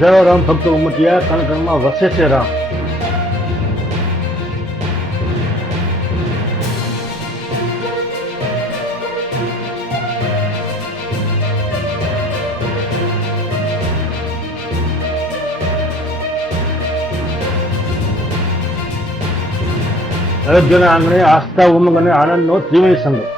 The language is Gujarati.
હજારો રામ ભક્તો ઉમટ્યા કણ કણમાં વસે છે રામ. અયોધ્યાના આંગણે આસ્થા ઉમંગ અને આનંદનો ત્રિવેણી સંગમ.